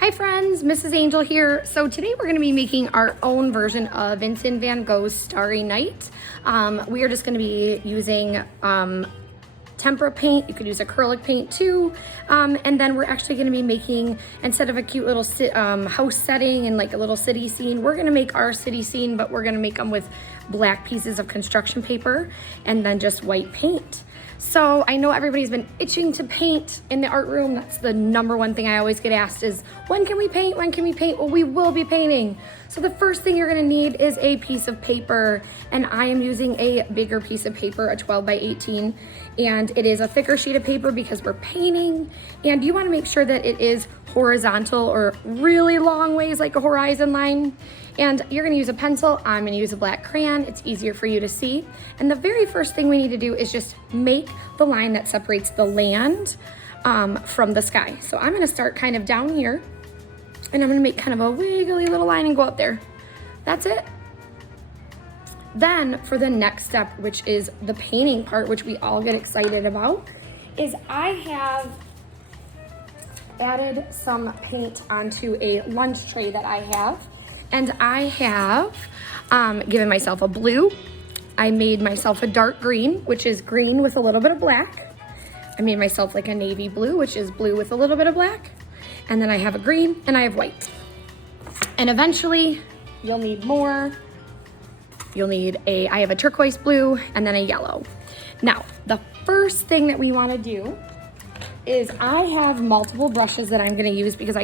Hi friends, Mrs. Angel here. So today we're going to be making our own version of Vincent van Gogh's Starry Night. We are just going to be using tempera paint. You could use acrylic paint too. And then we're actually going to be making, instead of a cute little house setting and like a little city scene, we're going to make our city scene, but we're going to make them with black pieces of construction paper and then just white paint. So I know everybody's been itching to paint in the art room. That's the number one thing I always get asked is, when can we paint? When can we paint? Well, we will be painting. So the first thing you're gonna need is a piece of paper, and I am using a bigger piece of paper, a 12 by 18, and it is a thicker sheet of paper because we're painting, and you wanna make sure that it is horizontal or really long ways, like a horizon line. And you're gonna use a pencil. I'm gonna use a black crayon. It's easier for you to see. And the very first thing we need to do is just make the line that separates the land from the sky. So I'm gonna start kind of down here, and I'm gonna make kind of a wiggly little line and go up there. That's it. Then for the next step, which is the painting part, which we all get excited about, is I have added some paint onto a lunch tray that I have. And I have given myself a blue. I made myself a dark green, which is green with a little bit of black. I made myself like a navy blue, which is blue with a little bit of black. And then I have a green and I have white. And eventually you'll need more. You'll need I have a turquoise blue and then a yellow. Now, the first thing that we wanna do is I have multiple brushes that I'm gonna use because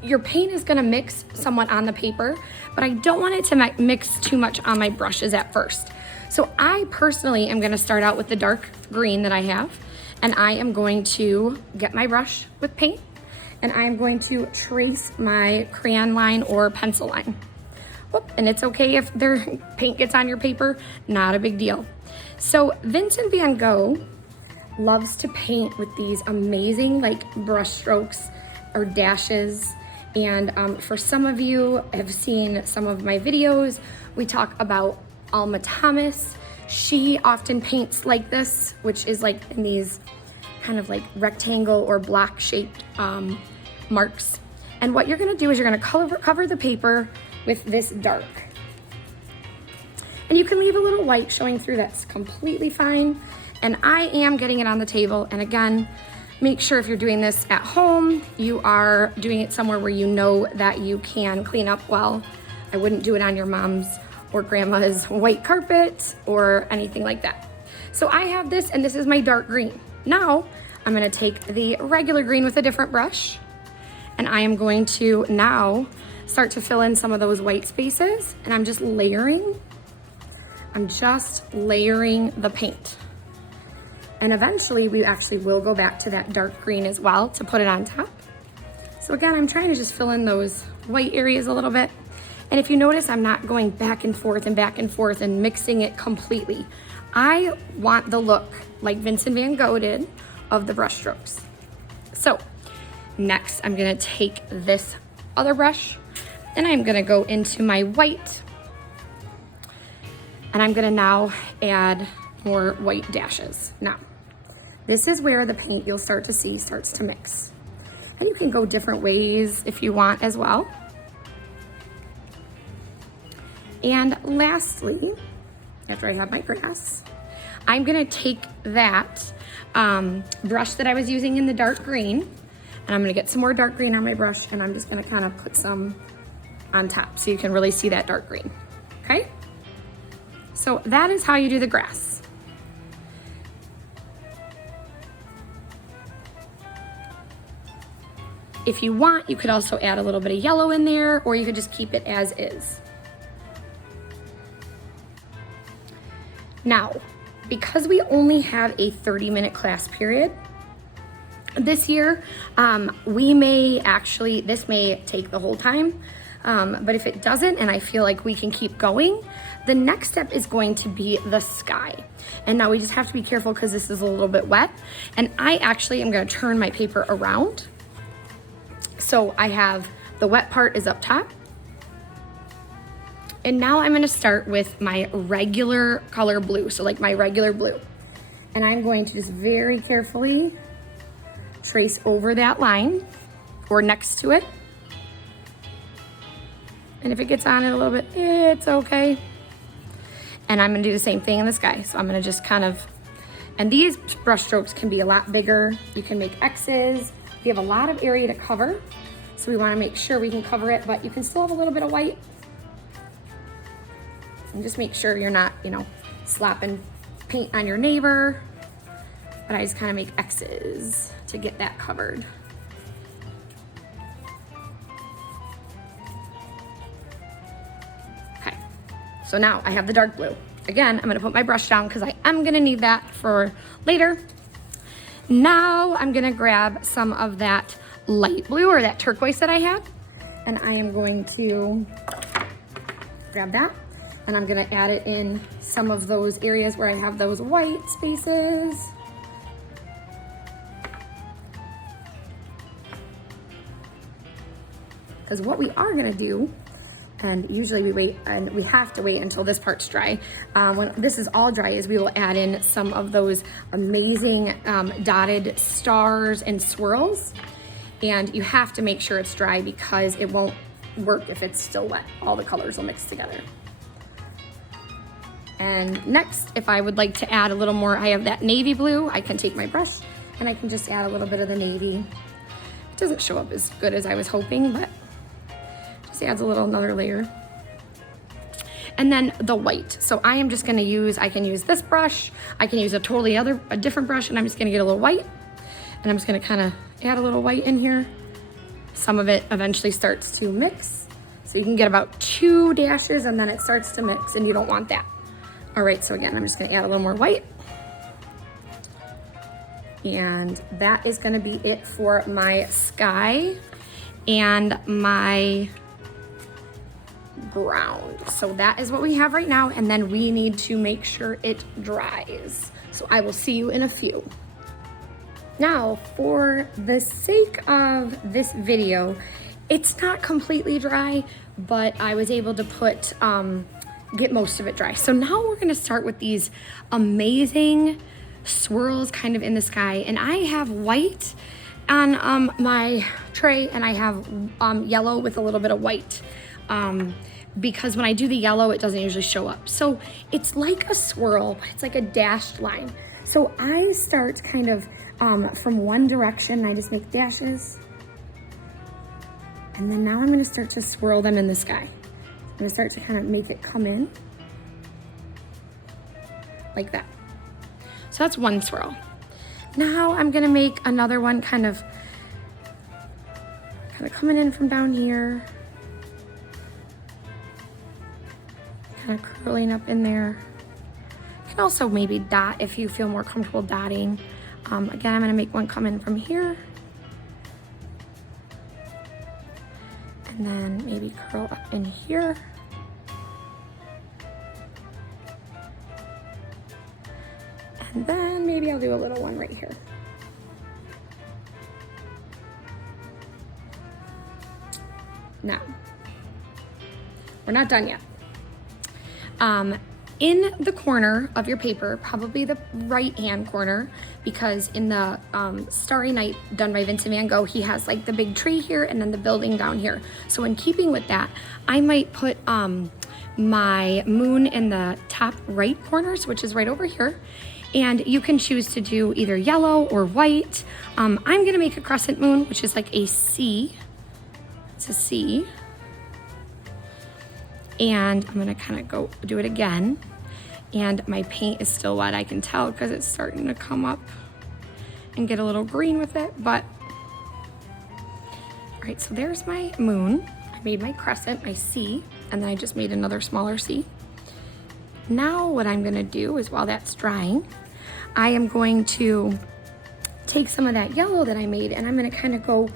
your paint is gonna mix somewhat on the paper, but I don't want it to mix too much on my brushes at first. So I personally am gonna start out with the dark green that I have, and I am going to get my brush with paint, and I'm going to trace my crayon line or pencil line. Whoop, and it's okay if their paint gets on your paper, not a big deal. So Vincent van Gogh loves to paint with these amazing like brush strokes or dashes. And for some of you have seen some of my videos, we talk about Alma Thomas. She often paints like this, which is like in these kind of like rectangle or block shaped marks. And what you're gonna do is you're gonna cover the paper with this dark. And you can leave a little white showing through, that's completely fine. And I am getting it on the table, and again, make sure if you're doing this at home, you are doing it somewhere where you know that you can clean up well. I wouldn't do it on your mom's or grandma's white carpet or anything like that. So I have this, and this is my dark green. Now, I'm gonna take the regular green with a different brush, and I am going to now start to fill in some of those white spaces, and I'm just layering the paint. And eventually we actually will go back to that dark green as well to put it on top. So again, I'm trying to just fill in those white areas a little bit. And if you notice, I'm not going back and forth and mixing it completely. I want the look like Vincent van Gogh did of the brush strokes. So next I'm gonna take this other brush and I'm gonna go into my white, and I'm gonna now add more white dashes. Now, this is where the paint you'll start to see starts to mix. And you can go different ways if you want as well. And lastly, after I have my grass, I'm gonna take that brush that I was using in the dark green, and I'm gonna get some more dark green on my brush, and I'm just gonna kind of put some on top so you can really see that dark green, okay? So that is how you do the grass. If you want, you could also add a little bit of yellow in there, or you could just keep it as is. Now, because we only have a 30-minute class period this year, this may take the whole time, but if it doesn't, and I feel like we can keep going, the next step is going to be the sky. And now we just have to be careful because this is a little bit wet, and I actually am gonna turn my paper around. So I have the wet part is up top. And now I'm gonna start with my regular color blue, so like my regular blue. And I'm going to just very carefully trace over that line or next to it. And if it gets on it a little bit, it's okay. And I'm gonna do the same thing in the sky. So I'm gonna just kind of, and these brush strokes can be a lot bigger. You can make X's. We have a lot of area to cover. So we wanna make sure we can cover it, but you can still have a little bit of white. And just make sure you're not, you know, slapping paint on your neighbor. But I just kind of make X's to get that covered. Okay, so now I have the dark blue. Again, I'm gonna put my brush down because I am gonna need that for later. Now I'm gonna grab some of that light blue or that turquoise that I had, and I am going to grab that, and I'm gonna add it in some of those areas where I have those white spaces. Because what we are gonna do, and usually we wait, and we have to wait until this part's dry. When this is all dry, is we will add in some of those amazing dotted stars and swirls. And you have to make sure it's dry because it won't work if it's still wet. All the colors will mix together. And next, if I would like to add a little more, I have that navy blue. I can take my brush and I can just add a little bit of the navy. It doesn't show up as good as I was hoping, but just adds another layer. And then the white. So I am just gonna use, I can use this brush, I can use a different brush, and I'm just gonna get a little white, and I'm just gonna kind of add a little white in here. Some of it eventually starts to mix. So you can get about 2 dashes and then it starts to mix, and you don't want that. All right, so again, I'm just gonna add a little more white. And that is gonna be it for my sky and my ground. So that is what we have right now, and then we need to make sure it dries. So I will see you in a few. Now, for the sake of this video, it's not completely dry, but I was able to get most of it dry. So now we're gonna start with these amazing swirls kind of in the sky. And I have white on my tray, and I have yellow with a little bit of white. Because when I do the yellow, it doesn't usually show up. So it's like a swirl, but it's like a dashed line. So I start kind of from one direction, and I just make dashes. And then now I'm gonna start to swirl them in the sky. I'm gonna start to kind of make it come in like that. So that's one swirl. Now I'm gonna make another one kind of coming in from down here. Kind of curling up in there. You can also maybe dot if you feel more comfortable dotting. Again, I'm gonna make one come in from here. And then maybe curl up in here. And then maybe I'll do a little one right here. Now, we're not done yet. In the corner of your paper, probably the right-hand corner, because in the Starry Night done by Vincent van Gogh, he has like the big tree here and then the building down here. So in keeping with that, I might put my moon in the top right corners, which is right over here. And you can choose to do either yellow or white. I'm gonna make a crescent moon, which is like a C. It's a C. And I'm gonna kind of go do it again. And my paint is still wet, I can tell, because it's starting to come up and get a little green with it, but. All right, so there's my moon. I made my crescent, my C, and then I just made another smaller C. Now what I'm gonna do is, while that's drying, I am going to take some of that yellow that I made, and I'm gonna kind of go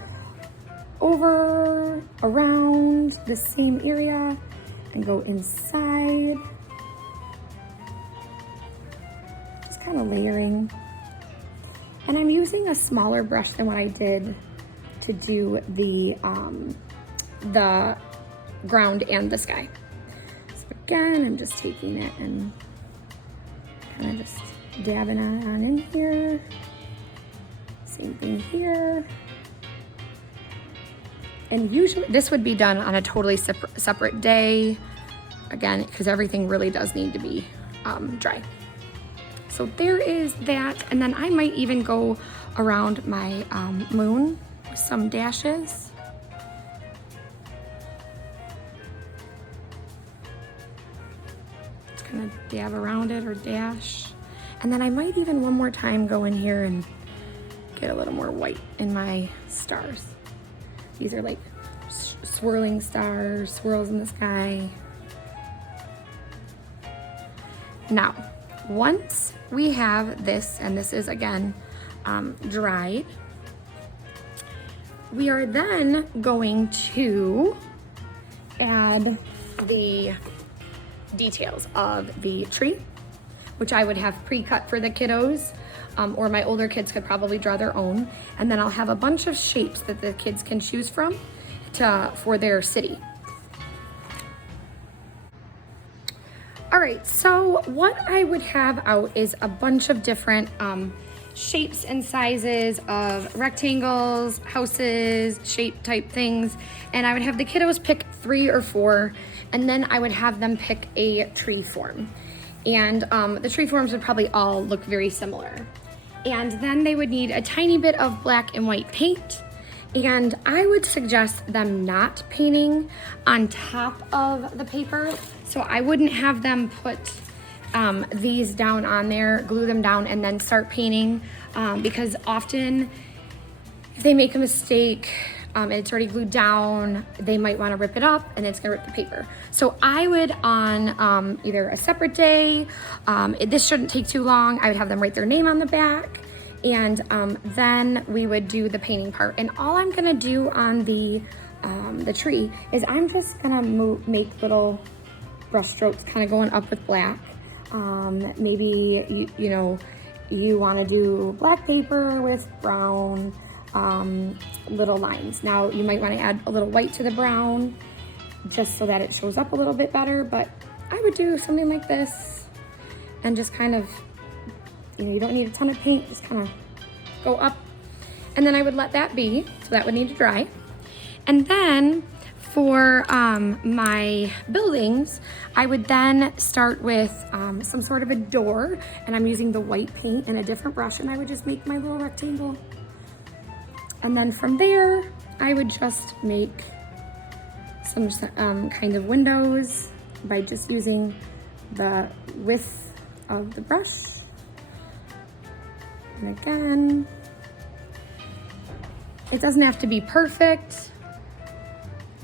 over, around the same area, and go inside. Just kind of layering. And I'm using a smaller brush than what I did to do the ground and the sky. So again, I'm just taking it and kind of just dabbing it on in here. Same thing here. And usually this would be done on a totally separate day, again, because everything really does need to be dry. So there is that. And then I might even go around my moon with some dashes. Just kind of dab around it or dash. And then I might even one more time go in here and get a little more white in my stars. These are like swirling stars, swirls in the sky. Now, once we have this, and this is again dried, we are then going to add the details of the tree, which I would have pre-cut for the kiddos, or my older kids could probably draw their own. And then I'll have a bunch of shapes that the kids can choose from for their city. All right, so what I would have out is a bunch of different shapes and sizes of rectangles, houses, shape type things. And I would have the kiddos pick 3 or 4, and then I would have them pick a tree form. And the tree forms would probably all look very similar. And then they would need a tiny bit of black and white paint. And I would suggest them not painting on top of the paper. So I wouldn't have them put these down on there, glue them down, and then start painting. Because often if they make a mistake, and it's already glued down, they might want to rip it up and it's gonna rip the paper. So I would on either a separate day, this shouldn't take too long, I would have them write their name on the back, and then we would do the painting part. And all I'm gonna do on the tree is I'm just gonna make little brush strokes kind of going up with black. Maybe you wanna do black paper with brown, little lines. Now you might want to add a little white to the brown just so that it shows up a little bit better, but I would do something like this and just kind of, you don't need a ton of paint, just kind of go up, and then I would let that be, so that would need to dry. And then for my buildings, I would then start with some sort of a door, and I'm using the white paint and a different brush, and I would just make my little rectangle. And then from there, I would just make some kind of windows by just using the width of the brush. And again, it doesn't have to be perfect.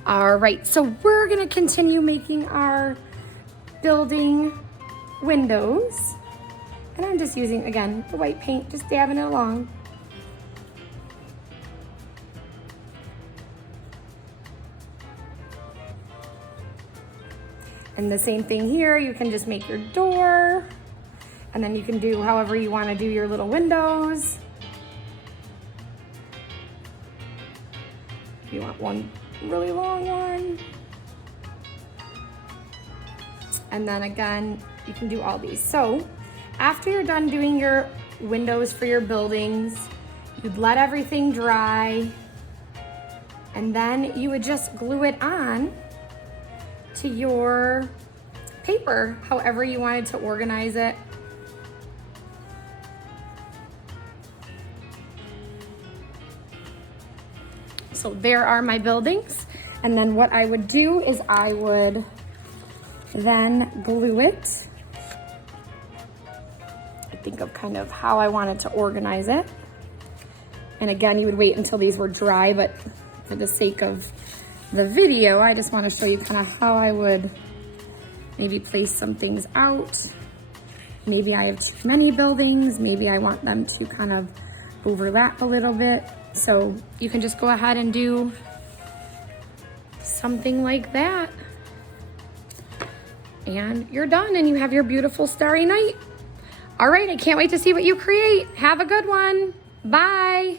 All right, so we're gonna continue making our building windows. And I'm just using, again, the white paint, just dabbing it along. And the same thing here, you can just make your door, and then you can do however you want to do your little windows. If you want one really long one. And then again, you can do all these. So after you're done doing your windows for your buildings, you'd let everything dry, and then you would just glue it on to your paper, however you wanted to organize it. So there are my buildings. And then what I would do is I would then glue it. I think of kind of how I wanted to organize it. And again, you would wait until these were dry, but for the sake of the video, I just want to show you kind of how I would maybe place some things out. Maybe I have too many buildings. Maybe I want them to kind of overlap a little bit. So you can just go ahead and do something like that. And you're done, and you have your beautiful starry night. All right, I can't wait to see what you create. Have a good one. Bye.